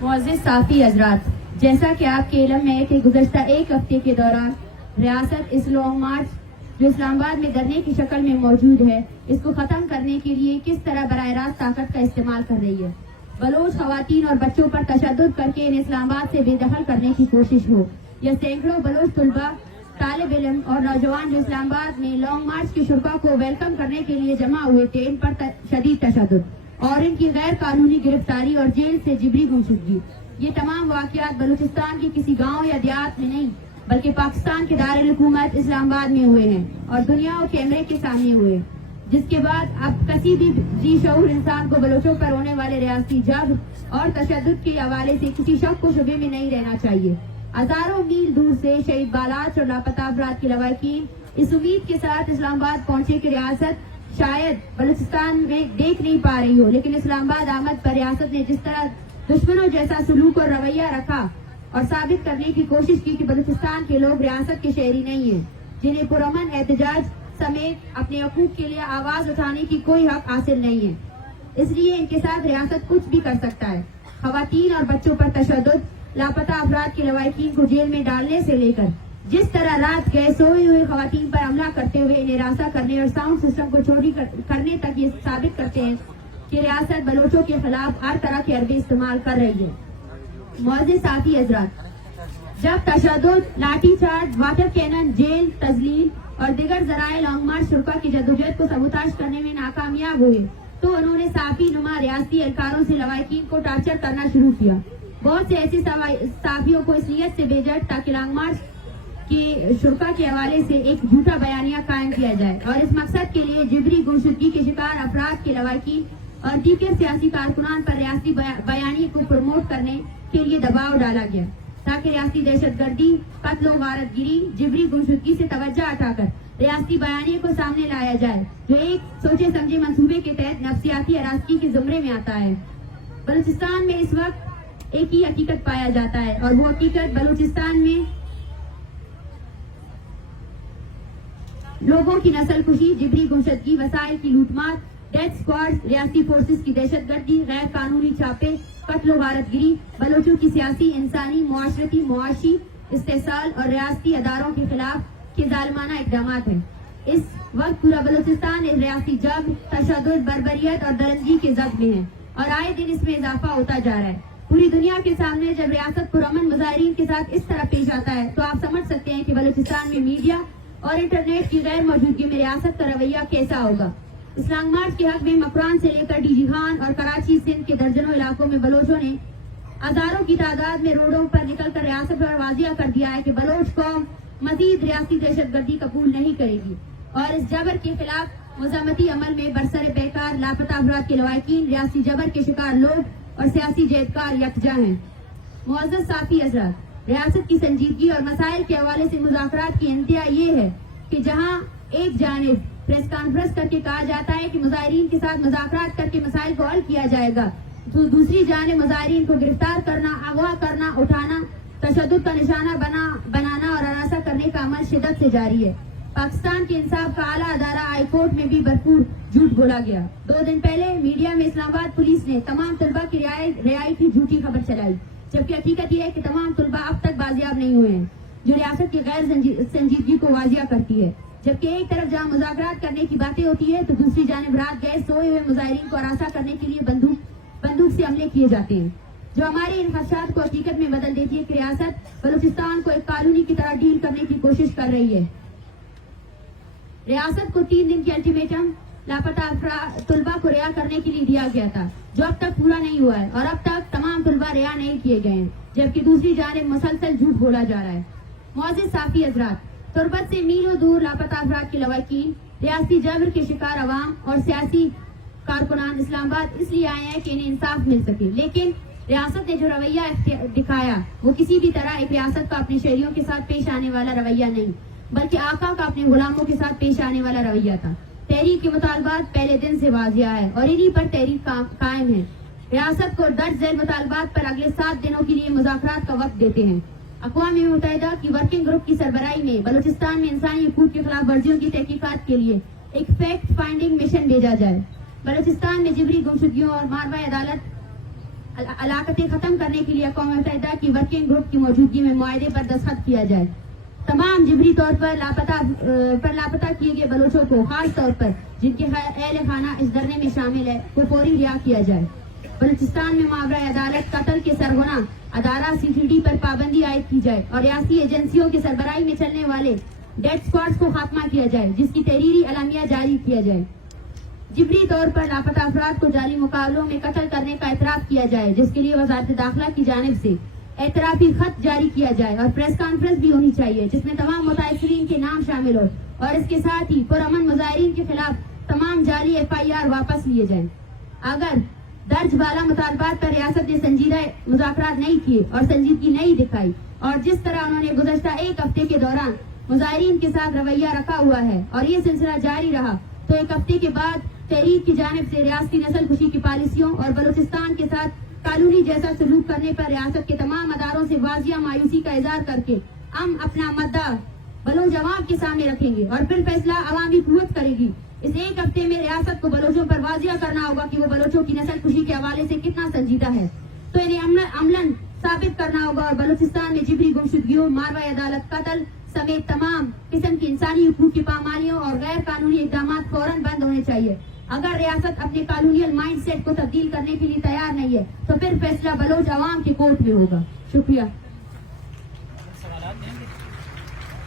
معزز صافی حضرات، جیسا کہ آپ کے علم میں ہے کہ گزشتہ ایک ہفتے کے دوران ریاست اس لانگ مارچ جو اسلام آباد میں دھرنے کی شکل میں موجود ہے، اس کو ختم کرنے کے لیے کس طرح براہ راست طاقت کا استعمال کر رہی ہے۔ بلوچ خواتین اور بچوں پر تشدد کر کے انہیں اسلام آباد سے بے دخل کرنے کی کوشش ہو، یا سینکڑوں بلوچ طلباء، طالب علم اور نوجوان جو اسلام آباد میں لانگ مارچ کے شرکاء کو ویلکم کرنے کے لیے جمع ہوئے تھے، ان پر شدید تشدد اور ان کی غیر قانونی گرفتاری اور جیل سے جبری گمشدگی، یہ تمام واقعات بلوچستان کے کسی گاؤں یا دیہات میں نہیں بلکہ پاکستان کے دارالحکومت اسلام آباد میں ہوئے ہیں اور دنیا اور کیمرے کے سامنے ہوئے، جس کے بعد اب کسی بھی ذی شعور انسان کو بلوچوں پر ہونے والے ریاستی جبر اور تشدد کے حوالے سے کسی شک و شبے میں نہیں رہنا چاہیے۔ ہزاروں میل دور سے شہید بالاچ اور لاپتہ افراد کے لواحقین اس امید کے ساتھ اسلام آباد پہنچے کہ ریاست شاید بلوچستان میں دیکھ نہیں پا رہی ہو، لیکن اسلام آباد آمد پر ریاست نے جس طرح دشمنوں جیسا سلوک اور رویہ رکھا اور ثابت کرنے کی کوشش کی کہ بلوچستان کے لوگ ریاست کے شہری نہیں ہیں، جنہیں پرامن احتجاج سمیت اپنے حقوق کے لیے آواز اٹھانے کی کوئی حق حاصل نہیں ہے، اس لیے ان کے ساتھ ریاست کچھ بھی کر سکتا ہے۔ خواتین اور بچوں پر تشدد، لاپتہ افراد کے لواحقین کو جیل میں ڈالنے سے لے کر جس طرح رات گئے سوئی ہوئی خواتین پر حملہ کرتے ہوئے انہیں ہراساں کرنے اور ساؤنڈ سسٹم کو چوری کرنے تک یہ ثابت کرتے ہیں کہ ریاست بلوچوں کے خلاف ہر طرح کے حربے استعمال کر رہی ہے۔ معزز صافی حضرات، جب تشدد، لاٹھی چارج، واٹر کینن، جیل، تذلیل اور دیگر ذرائع لانگ مارچ شرکاء کی جدوجہد کو سبوتاژ کرنے میں ناکامیاب ہوئے تو انہوں نے صافی نما ریاستی اہلکاروں سے لواحقین کو ٹارچر کرنا شروع کیا۔ بہت سے ایسے صحافیوں کو اس نیت سے بھیجا تاکہ لانگ مارچ کے شرکاء کے حوالے سے ایک جھوٹا بیانیہ قائم کیا جائے، اور اس مقصد کے لیے جبری گمشدگی کے شکار افراد کے لواحقین اور دیگر سیاسی کارکنان پر ریاستی بیانیے کو پروموٹ کرنے کے لیے دباؤ ڈالا گیا تاکہ ریاستی دہشت گردی، قتل و غارت گری، جبری گمشدگی سے توجہ ہٹا کر ریاستی بیانیے کو سامنے لایا جائے جو ایک سوچے سمجھے منصوبے کے تحت نفسیاتی ہراسگی کے زمرے میں آتا ہے۔ بلوچستان میں اس وقت ایک ہی حقیقت پایا جاتا ہے اور وہ حقیقت بلوچستان میں لوگوں کی نسل کشی، جبری گمشدگی، وسائل کی لوٹ مار، ڈیتھ اسکواڈ، ریاستی فورسز کی دہشت گردی، غیر قانونی چھاپے، قتل و غارت گری، بلوچوں کی سیاسی، انسانی، معاشرتی، معاشی استحصال اور ریاستی اداروں کے خلاف کے ظالمانہ اقدامات ہیں۔ اس وقت پورا بلوچستان ریاستی جبر، تشدد، بربریت اور درندگی کے زد میں ہے اور آئے دن اس میں اضافہ ہوتا جا رہا ہے۔ پوری دنیا کے سامنے جب ریاست پرامن مظاہرین کے ساتھ اس طرح پیش آتا ہے تو آپ سمجھ سکتے ہیں کہ بلوچستان میں میڈیا اور انٹرنیٹ کی غیر موجودگی میں ریاست کا رویہ کیسا ہوگا۔ اسلام مارچ کے حق میں مکران سے لے کر ڈی جی خان اور کراچی سندھ کے درجنوں علاقوں میں بلوچوں نے ہزاروں کی تعداد میں روڈوں پر نکل کر ریاست پر واضح کر دیا ہے کہ بلوچ قوم مزید ریاستی دہشت گردی قبول نہیں کرے گی اور اس جبر کے خلاف مزاحمتی عمل میں برسر پیکار لاپتہ افراد کے لواحقین، ریاستی جبر کے شکار لوگ اور سیاسی جہدکار یکجا ہیں۔ معزز صافی حضرات، ریاست کی سنجیدگی اور مسائل کے حوالے سے مذاکرات کی انتہا یہ ہے کہ جہاں ایک جانب پریس کانفرنس کر کے کہا جاتا ہے کہ مظاہرین کے ساتھ مذاکرات کر کے مسائل کو حل کیا جائے گا، تو دوسری جانب مظاہرین کو گرفتار کرنا، اغوا کرنا، اٹھانا، تشدد کا نشانہ بنانا اور ہراساں کرنے کا عمل شدت سے جاری ہے۔ پاکستان کے انصاف کا اعلیٰ ادارہ ہائی کورٹ میں بھی بھرپور جھوٹ بولا گیا۔ 2 دن پہلے میڈیا میں اسلام آباد پولیس نے تمام طلباء کی رہائی کی جھوٹی خبر چلائی، جبکہ حقیقت یہ ہے کہ تمام طلباء اب تک بازیاب نہیں ہوئے ہیں، جو ریاست کی غیر سنجیدگی کو واضح کرتی ہے۔ جبکہ ایک طرف جہاں مذاکرات کرنے کی باتیں ہوتی ہے تو دوسری جانب رات گئے سوئے ہوئے مظاہرین کو ہراساں کرنے کے لیے بندوق سے حملے کیے جاتے ہیں، جو ہمارے ان خدشات کو حقیقت میں بدل دیتی ہے کہ ریاست بلوچستان کو ایک کالونی کی طرح ڈیل کرنے کی کوشش کر رہی ہے۔ ریاست کو 3 دن کی الٹیمیٹم لاپتہ طلباء کو رہا کرنے کے لیے دیا گیا تھا، جو اب تک پورا نہیں ہوا ہے اور اب تک تمام طلباء رہا نہیں کیے گئے ہیں، جبکہ دوسری جانب مسلسل جھوٹ بولا جا رہا ہے۔ معزز صافی حضرات، تربت سے میلوں دور لاپتہ افراد کے لواحقین، ریاستی جبر کے شکار عوام اور سیاسی کارکنان اسلام آباد اس لیے آئے ہیں کہ انہیں انصاف مل سکے، لیکن ریاست نے جو رویہ دکھایا وہ کسی بھی طرح ایک ریاست کا اپنے شہریوں کے ساتھ پیش آنے والا رویہ نہیں، بلکہ آقا کا اپنے غلاموں کے ساتھ پیش آنے والا رویہ تھا۔ تحریک کے مطالبات پہلے دن سے واضح ہے اور انہی پر تحریک قائم ہے۔ ریاست کو درج ذیل مطالبات پر اگلے 7 دنوں کے لیے مذاکرات کا وقت دیتے ہیں۔ اقوام متحدہ کی ورکنگ گروپ کی سربراہی میں بلوچستان میں انسانی حقوق کی خلاف ورزیوں کی تحقیقات کے لیے ایک فیکٹ فائنڈنگ مشن بھیجا جائے۔ بلوچستان میں جبری گمشدگیوں اور ماروی عدالت علاقتیں ختم کرنے کے لیے اقوام متحدہ کی ورکنگ گروپ کی موجودگی میں معاہدے پر دستخط کیا جائے. تمام جبری طور پر لاپتہ کیے گئے بلوچوں کو، خاص طور پر جن کے اہل خانہ اس دھرنے میں شامل ہے، کو فوری رہا کیا جائے. بلوچستان میں ماورائے عدالت قتل کے سرغنہ ادارہ CCD پر پابندی عائد کی جائے اور ریاستی ایجنسیوں کی سربراہی میں چلنے والے ڈیتھ اسکواڈز کو خاتمہ کیا جائے، جس کی تحریری اعلامیہ جاری کیا جائے. جبری طور پر لاپتہ افراد کو جعلی مقابلوں میں قتل کرنے کا اعتراف کیا جائے، جس کے لیے وزارت داخلہ کی جانب سے اعترافی خط جاری کیا جائے اور پریس کانفرنس بھی ہونی چاہیے جس میں تمام متاثرین کے نام شامل ہو اور اس کے ساتھ ہی پرامن مظاہرین کے خلاف تمام جعلی FIR واپس لیے جائیں. اگر درج بالا مطالبات پر ریاست نے سنجیدہ مذاکرات نہیں کیے اور سنجیدگی نہیں دکھائی اور جس طرح انہوں نے گزشتہ ایک ہفتے کے دوران مظاہرین کے ساتھ رویہ رکھا ہوا ہے اور یہ سلسلہ جاری رہا، تو ایک ہفتے کے بعد تحریک کی جانب سے ریاستی نسل کشی کی پالیسیوں اور بلوچستان کے ساتھ کالونی جیسا سلوک کرنے پر ریاست کے تمام اداروں سے واضح مایوسی کا اظہار کر کے ہم اپنا مدعا بلوچ عوام کے سامنے رکھیں گے اور پھر فیصلہ عوامی قوت کرے گی. اس ایک ہفتے میں ریاست کو بلوچوں پر واضح کرنا ہوگا کہ وہ بلوچوں کی نسل کشی کے حوالے سے کتنا سنجیدہ ہے، تو انہیں عملاً ثابت کرنا ہوگا اور بلوچستان میں جبری گمشدگیوں، ماروی عدالت قتل سمیت تمام قسم کی انسانی حقوق کی پامالیوں اور غیر قانونی اقدامات فوراً بند ہونے چاہیے. اگر ریاست اپنے کالونیل مائنڈ سیٹ کو تبدیل کرنے کے لیے تیار نہیں ہے تو پھر فیصلہ بلوچ عوام کے کورٹ میں ہوگا. شکریہ.